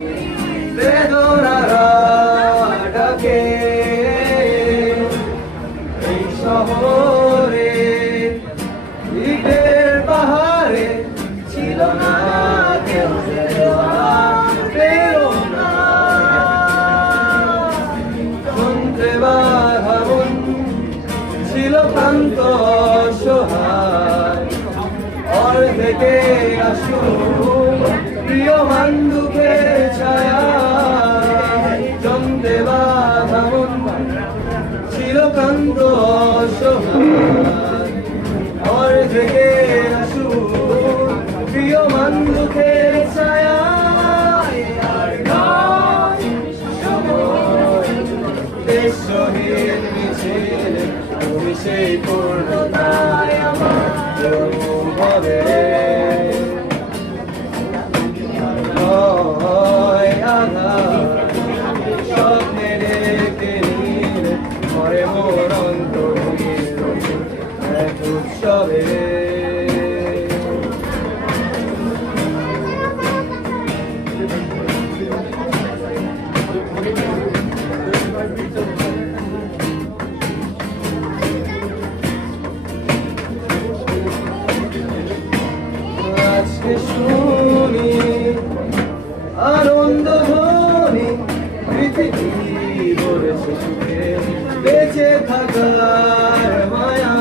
বেদনারা ডাকে এই শহরে, ইটের পাহাড়ে ছিল না কেউ প্রেরণা। যন্ত্রে বাঁধা মন ছিল ক্লান্ত অসহায়, অর্ধেকে আসু প্রিয় বান্ধুকের ছায়া। যন্ত্রে বাঁধা মন ছিল ক্লান্ত অসহায়, অর্ধেকে আসু প্রিয় বান্ধুকের ছায়া। আর গান সময় দেশ শহীদ মিছিল, তুমি সেই পূর্ণতায় আমার অনুভবে। স্বপ্নের একটি নীল মরে মোর অন্তরীর এক উৎসবে। আজকে শুনি আনন্দ ধ্বনি, পৃথিবী বলেছে সুখে বেঁচে থাকার মায়া।